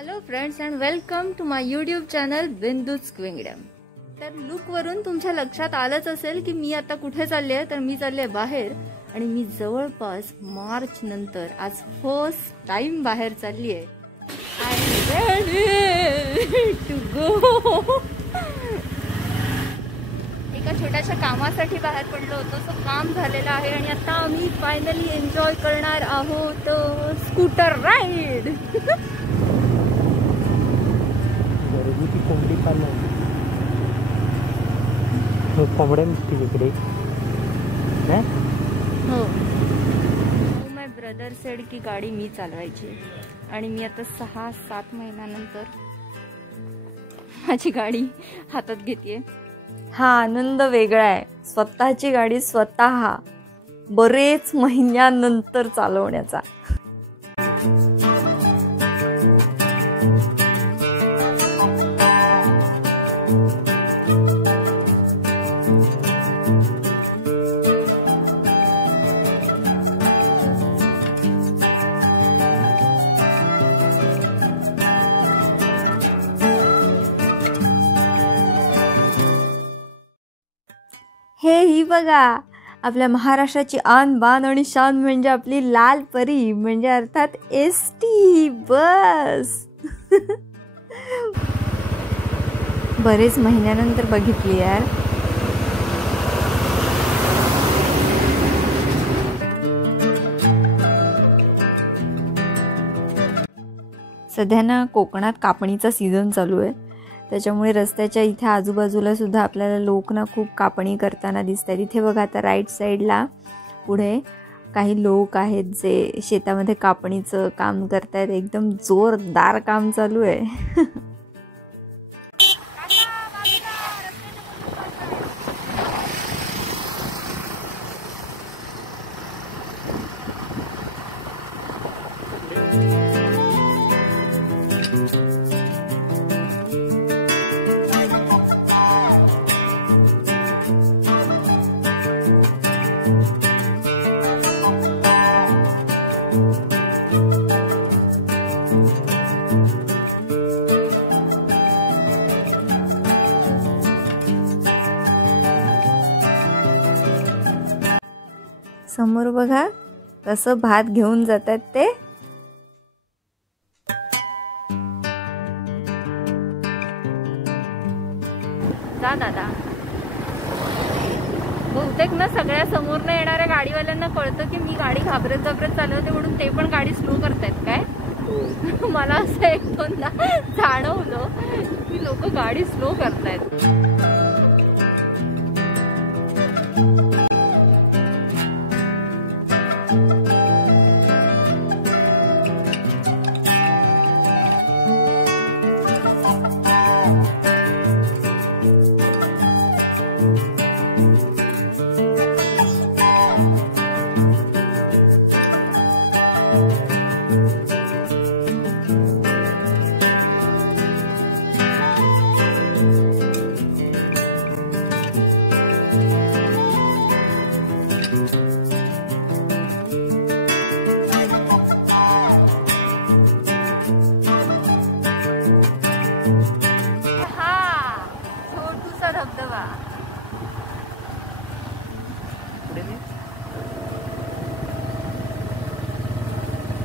Hello friends and welcome to my YouTube channel Bindu's kingdom. तर look वरून तुमच्या लक्षात आलंच असेल की मी आता कुठे चालले आहे। तर मी चालले बाहेर आणि मी जवळपास मार्च नंतर आज फर्स्ट टाइम बाहेर चालली आहे। I am ready to go. एका छोट्याशा कामासाठी बाहेर पडलो होतो, सो काम झालेलं आहे आणि आता आम्ही फायनली एन्जॉय करणार आहोत स्कूटर राईड। कोंबडी पालन कोंबड्या तिकडे हो। माय ब्रदर सेड की गाडी मी चालवायची आणि मी आता 6-7 महिन्यानंतर माझी गाडी हातात घेतेय। हा आनंद वेगळा आहे, स्वतःची गाडी स्वतः बरेच महिन्यानंतर चालवण्याचा। ही बघा आपल्या महाराष्ट्राची आन बान आणि शान म्हणजे आपली लाल परी म्हणजे अर्थात एसटी बस। बरेच महिन्यानंतर बघितली यार। सध्या ना कोकणात कापणीचा सीझन चालू आहे, त्याच्यामुळे रस्त्याच्या इथे आजूबाजूला सुद्धा आपल्याला लोक ना खूप कापणी करताना दिसतात। इथे बघा आता राईट साईडला पुढे काही लोक आहेत जे शेतामध्ये कापणीचं काम करतायत। एकदम जोरदार काम चालू आहे। समोर बघा कसं भात घेऊन जातात ते। जा दादा। बहुतेक ना सगळ्या समोरनं येणाऱ्या गाडीवाल्यांना कळतं की मी गाडी घाबरत चालवते म्हणून ते पण गाडी स्लो करतायत काय। मला असं एक दोनदा जाणवलं की लोक गाडी स्लो करतायत।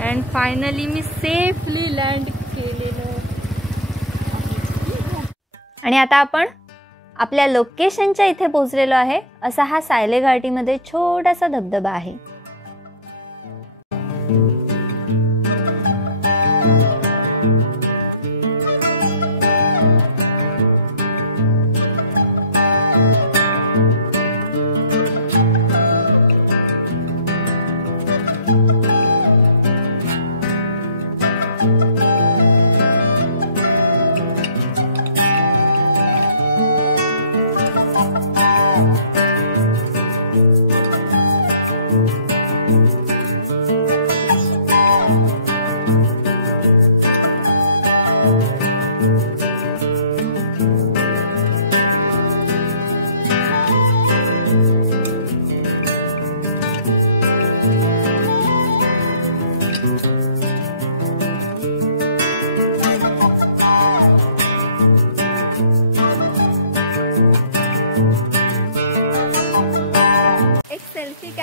And finally me safely land केलेलो आणि आता आपण आपल्या लोकेशनच्या इथे पोहोचलेलो आहे। असा हा सायले घाटीमध्ये छोटासा धबधबा आहे।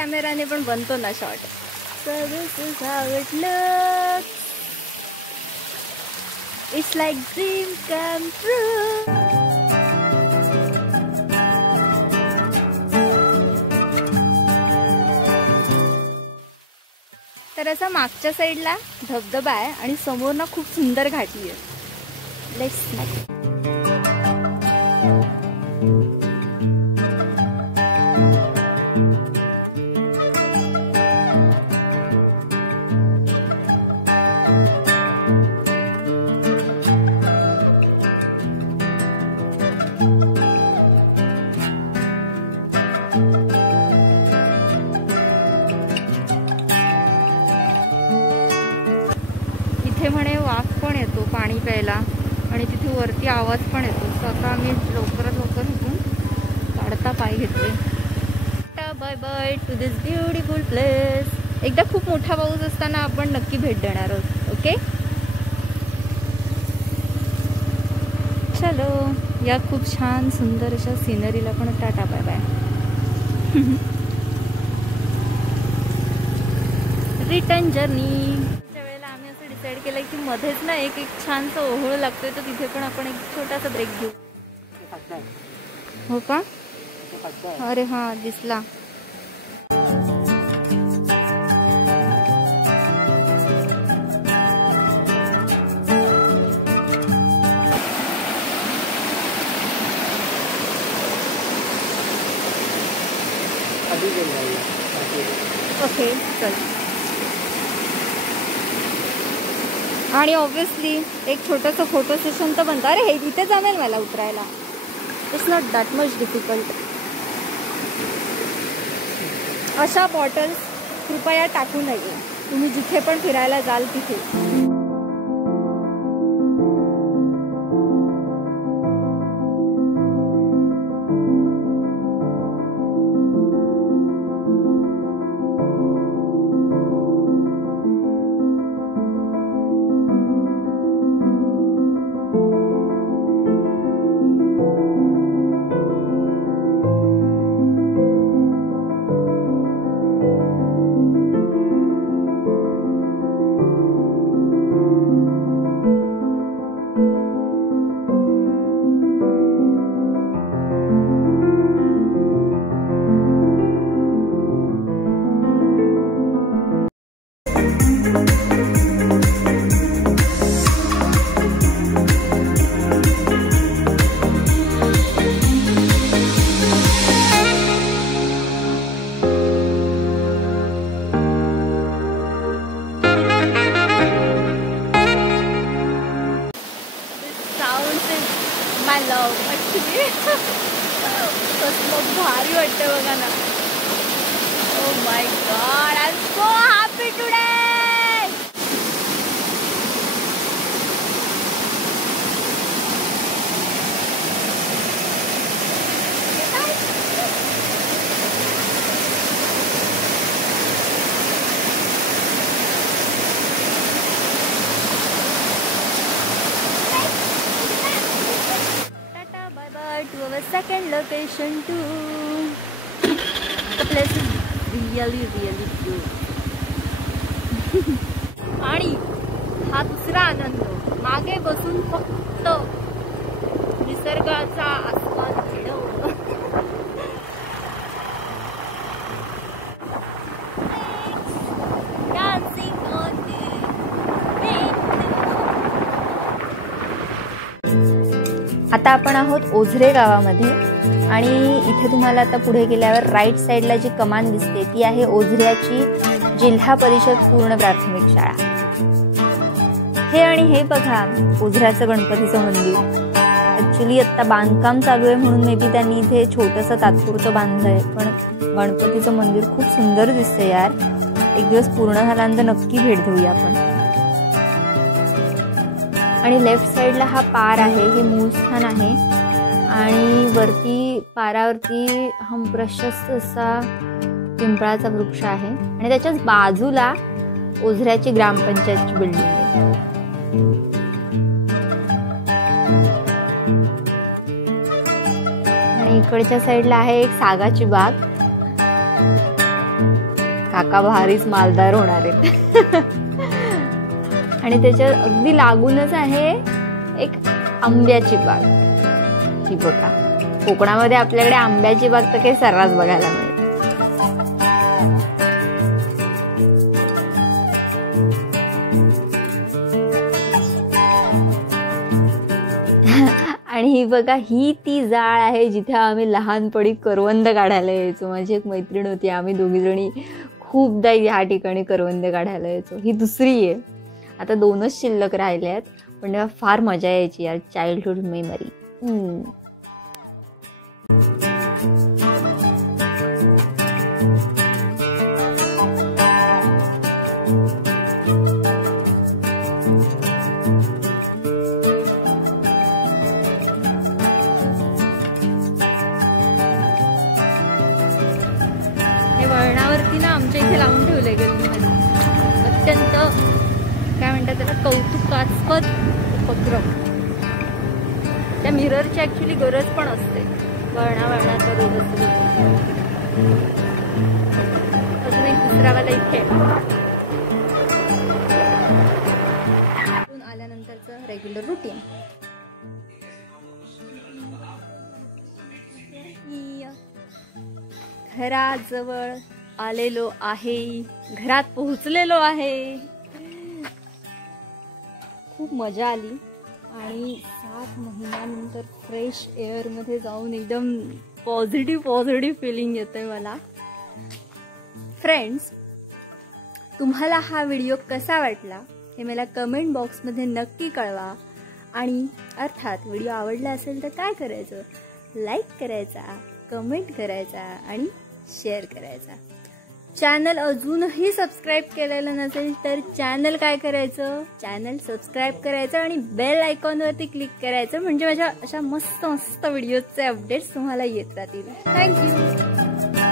कॅमेराने पण बनतो ना shot. So this is how it looks. It's like dream come true. तर असा मागच्या साईडला धबधबा आहे आणि समोर ना खूप सुंदर घाटी आहे. लेट्स म्हणे वाघ पण येतो पाणी प्यायला आणि तिथे वरती आवाज पण येतो. तर आता आम्ही लवकरात लवकर इथून काढता पाय घेतले. Bye bye to this beautiful place. एकदा खूप मोठा पाऊस असताना आपण नक्की भेट देणार आहोत. ओके चलो, या खूप छान सुंदर अशा सिनरीला पण tata bye bye. Return journey decide केलं की मध्येच ना एक छानसा ओहळ लागतोय, तर तिथे पण आपण एक छोटासा ब्रेक घेऊ. हो का? अरे हा दिसला. ओके चल. आणि ऑब्विसली एक छोटंसं फोटो सेशन तर बनतं. अरे हे इथे जमेल मला उतरायला. It's not that much difficult. अशा बॉटल्स कृपया टाकू नये तुम्ही जिथे पण फिरायला जाल तिथे. भारी वाटतं बघा ना. Oh my God, I am so happy today. To our second location too. The place is really beautiful. आणि हा दुसरा आनंद, मागे बसून फक्त निसर्गाचा आस्वाद घेणं. Dancing on the आता आपण आहोत ओझरे गावामध्ये आणि इथे तुम्हाला आता पुढे गेल्यावर राईट साईडला जी कमान दिसते ती आहे ओझऱ्याची जिल्हा परिषद पूर्ण प्राथमिक शाळा. हे आणि हे बघा ओझऱ्याचं गणपतीचं मंदिर. ऍक्च्युली आता बांधकाम चालू आहे म्हणून मे बी त्यांनी इथे छोटंसं तात्पुरतं बांधलंय, पण गणपतीचं मंदिर खूप सुंदर दिसतंय यार. एक दिवस पूर्ण झाल्यानंतर नक्की भेट देऊया आपण. आणि लेफ्ट साईडला हा पार आहे, हे मूळ स्थान आहे आणि वरती पारावरती हा प्रशस्त असा पिंपळाचा वृक्ष आहे आणि त्याच्याच बाजूला ओझऱ्याची ग्रामपंचायतची बिल्डिंग आहे. आणि इकडच्या साईडला आहे एक सागाची बाग. काका भारीच मालदार होणार आहेत. आणि त्याच्या अगदी लागूनच आहे एक आंब्याची बाग. ही बघा, कोकणामध्ये आपल्याकडे आंब्याची बाग तर काही सर्रास बघायला मिळते. आणि ही बघा, ही ती जाळ आहे जिथे आम्ही लहानपणी करवंद काढायला यायचो. माझी एक मैत्रीण होती, आम्ही दोघी जणी खूपदा ह्या ठिकाणी करवंद काढायला यायचो. ही दुसरी आहे, आता 2च शिल्लक राहिले आहेत, पण तेव्हा फार मजा यायची यार. Childhood memory. वळणावरती ना आमच्या इथे लावून ठेवलंय गल्लीमध्ये अत्यंत काय म्हणतात त्याला, कौतुकास्पद उपक्रम. त्या मिररची ऍक्च्युली गरज पण असते वळणाचा रोज असतो. अजून एक दुसरावाला इथे आल्यानंतरचं रेग्युलर रुटीन. घराजवळ आलेलो आहे, घरात पोहोचलेलो आहे. खूप मजा आली आणि 7 महिन्यानंतर फ्रेश एअर मध्ये जाऊन एकदम पॉझिटिव्ह फिलिंग येते मला. फ्रेंड्स, तुम्हाला हा व्हिडिओ कसा वाटला हे मला कमेंट बॉक्समध्ये नक्की कळवा. आणि अर्थात व्हिडिओ आवडला असेल तर काय करायचं, लाईक करायचा, कमेंट करायचा आणि शेअर करायचा. चॅनल अजूनही सबस्क्राईब केलेलं नसेल तर चॅनल काय करायचं, चॅनल सबस्क्राईब करायचं आणि बेल आयकॉनवरती क्लिक करायचं, म्हणजे माझ्या अशा मस्त व्हिडिओजचे अपडेट्स तुम्हाला येत राहतील. थँक्यू.